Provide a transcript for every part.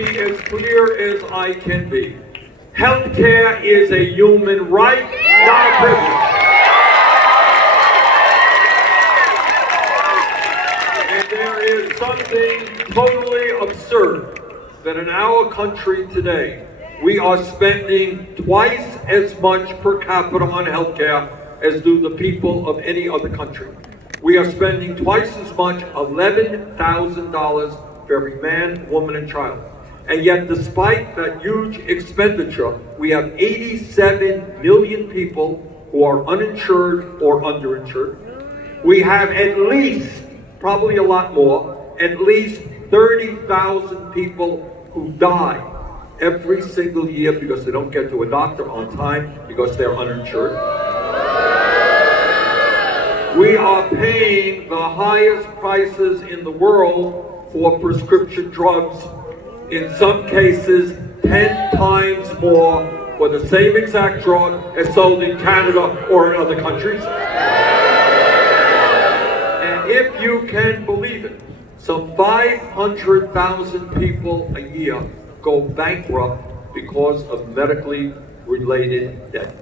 be as clear as I can be. Healthcare is a human right, not a privilege. And there is something totally absurd that in our country today, we are spending twice as much per capita on healthcare as do the people of any other country. We are spending twice as much, $11,000 for every man, woman, and child. And yet, despite that huge expenditure, we have 87 million people who are uninsured or underinsured. We have at least, probably a lot more, at least 30,000 people who die every single year because they don't get to a doctor on time because they're uninsured. We are paying the highest prices in the world for prescription drugs, in some cases 10 times more for the same exact drug as sold in Canada or in other countries. And if you can believe it, some 500,000 people a year go bankrupt because of medically related debt.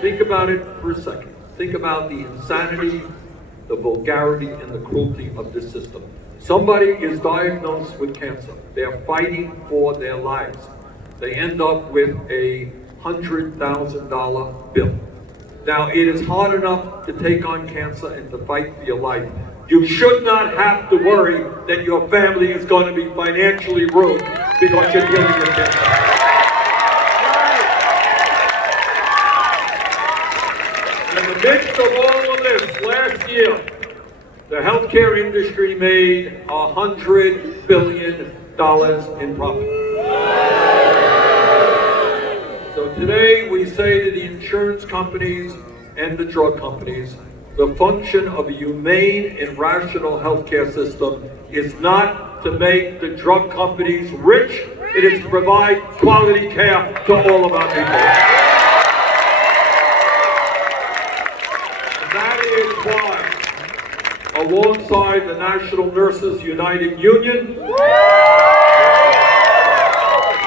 Think about it for a second. Think about the insanity, the vulgarity, and the cruelty of this system. Somebody is diagnosed with cancer. They're fighting for their lives. They end up with a $100,000 bill. Now, it is hard enough to take on cancer and to fight for your life. You should not have to worry that your family is going to be financially ruined because you're dealing with cancer. In the midst of all of this, last year, the healthcare industry made $100 billion in profit. So today we say to the insurance companies and the drug companies, the function of a humane and rational healthcare system is not to make the drug companies rich, it is to provide quality care to all of our people. That is why, alongside the National Nurses United Union,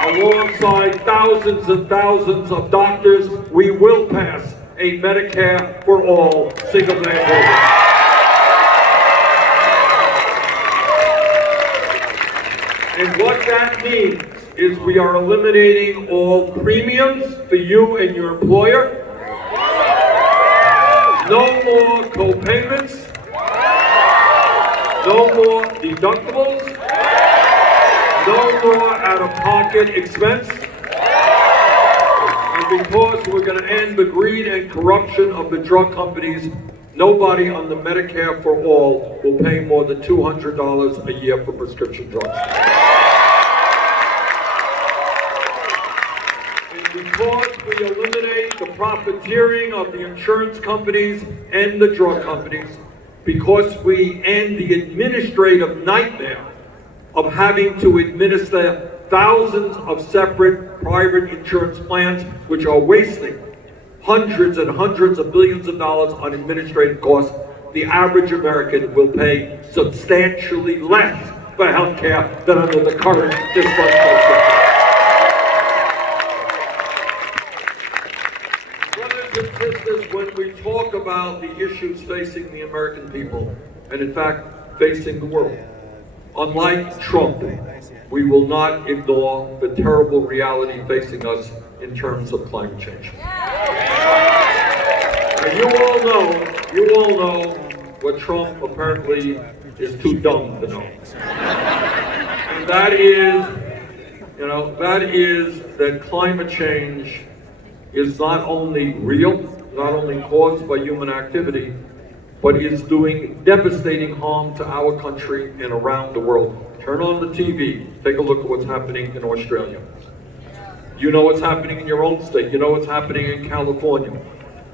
alongside thousands and thousands of doctors, we will pass a Medicare for all single plan program. And what that means is we are eliminating all premiums for you and your employer. No more co-payments. No more deductibles. No more out-of-pocket expense. And because we're going to end the greed and corruption of the drug companies, nobody on the Medicare for All will pay more than $200 a year for prescription drugs. And because we eliminate the profiteering of the insurance companies and the drug companies, because we end the administrative nightmare of having to administer thousands of separate private insurance plans, which are wasting hundreds and hundreds of billions of dollars on administrative costs, the average American will pay substantially less for health care than under the current dysfunctional system. Brothers and sisters, when we talk about the issues facing the American people, and in fact, facing the world, unlike Trump, we will not ignore the terrible reality facing us in terms of climate change. And you all know what Trump apparently is too dumb to know. And that is that climate change is not only real, not only caused by human activity, but is doing devastating harm to our country and around the world. Turn on the TV, take a look at what's happening in Australia. You know what's happening in your own state. You know what's happening in California.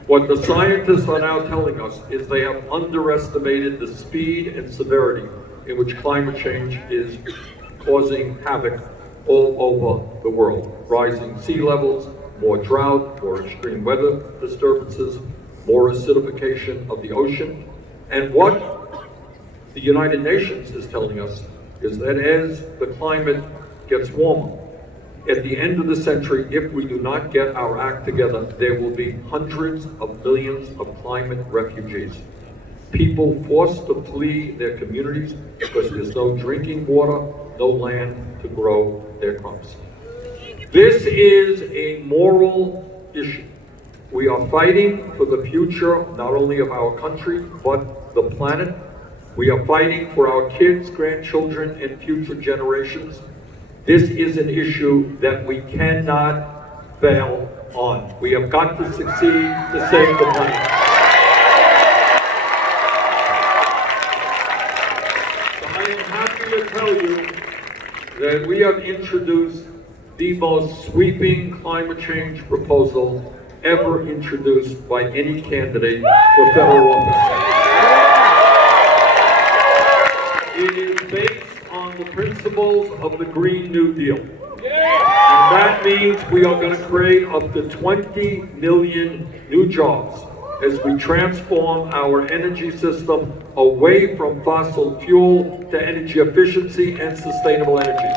What the scientists are now telling us is they have underestimated the speed and severity in which climate change is causing havoc all over the world. Rising sea levels, more drought, more extreme weather disturbances, more acidification of the ocean. And what the United Nations is telling us is that as the climate gets warmer, at the end of the century, if we do not get our act together, there will be hundreds of millions of climate refugees. People forced to flee their communities because there's no drinking water, no land to grow their crops. This is a moral issue. We are fighting for the future, not only of our country, but the planet. We are fighting for our kids, grandchildren, and future generations. This is an issue that we cannot fail on. We have got to succeed to save the planet. So I am happy to tell you that we have introduced the most sweeping climate change proposal ever introduced by any candidate for federal office. It is based on the principles of the Green New Deal. And that means we are going to create up to 20 million new jobs as we transform our energy system away from fossil fuel to energy efficiency and sustainable energy.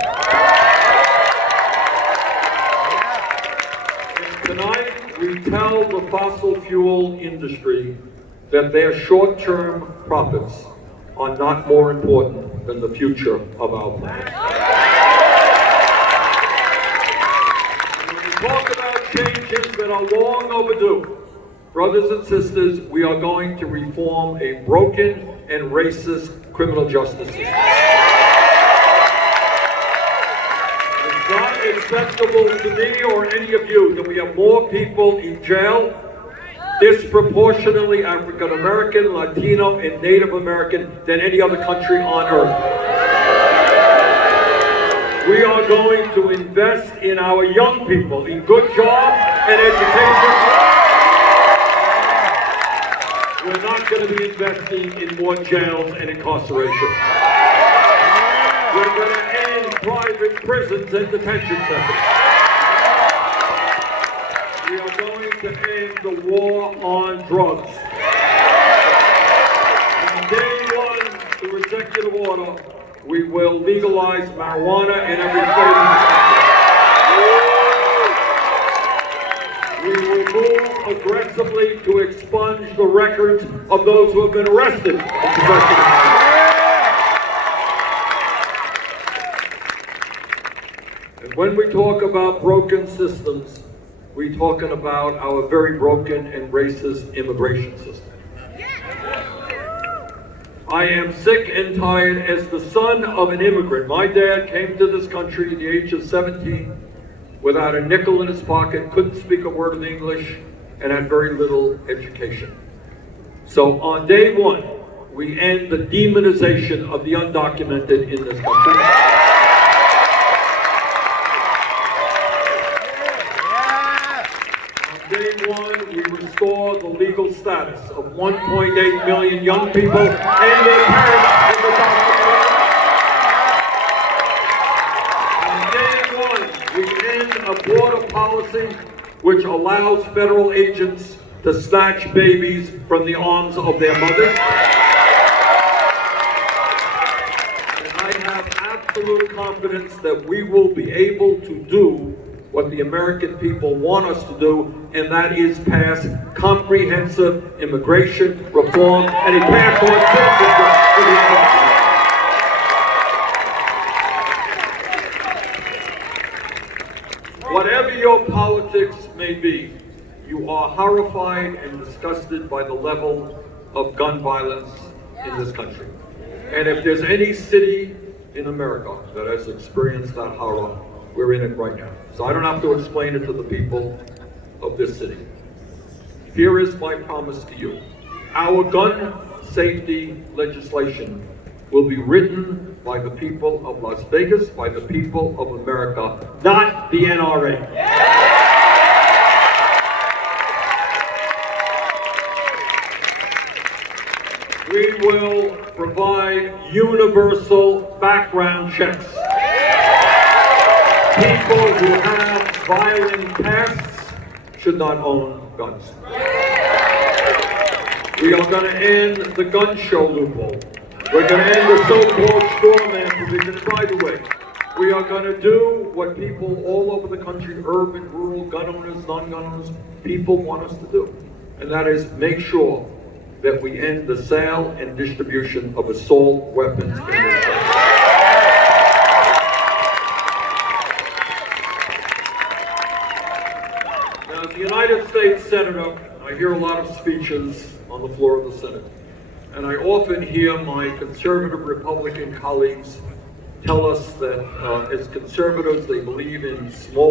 And tonight, we tell the fossil fuel industry that their short-term profits are not more important than the future of our planet. When we talk about changes that are long overdue, brothers and sisters, we are going to reform a broken and racist criminal justice system. It's not acceptable to me or any of you that we have more people in jail, disproportionately African American, Latino, and Native American than any other country on earth. We are going to invest in our young people, in good jobs and education. We're not going to be investing in more jails and incarceration. We're going to end private prisons and detention centers. We are going to end the war on drugs. On day one, through executive order, we will legalize marijuana in every state in the country. We will move aggressively to expunge the records of those who have been arrested in possession of marijuana. And when we talk about broken systems, we're talking about our very broken and racist immigration system. I am sick and tired as the son of an immigrant. My dad came to this country at the age of 17 without a nickel in his pocket, couldn't speak a word of English, and had very little education. So on day one, we end the demonization of the undocumented in this country. Day one, we restore the legal status of 1.8 million young people and their parents in the document. On day one, we end a border policy which allows federal agents to snatch babies from the arms of their mothers. And I have absolute confidence that we will be able to do what the American people want us to do, and that is pass comprehensive immigration reform and a passport citizenship. Whatever your politics may be, you are horrified and disgusted by the level of gun violence in this country. And if there's any city in America that has experienced that horror, we're in it right now. So I don't have to explain it to the people of this city. Here is my promise to you. Our gun safety legislation will be written by the people of Las Vegas, by the people of America, not the NRA. We will provide universal background checks. People who have violent pasts should not own guns. We are going to end the gun show loophole. We're going to end the so-called straw man provision. And by the way, we are going to do what people all over the country, urban, rural, gun owners, non-gun owners, people want us to do. And that is make sure that we end the sale and distribution of assault weapons in this country. Now, as a United States Senator, I hear a lot of speeches on the floor of the Senate. And I often hear my conservative Republican colleagues tell us that as conservatives, they believe in small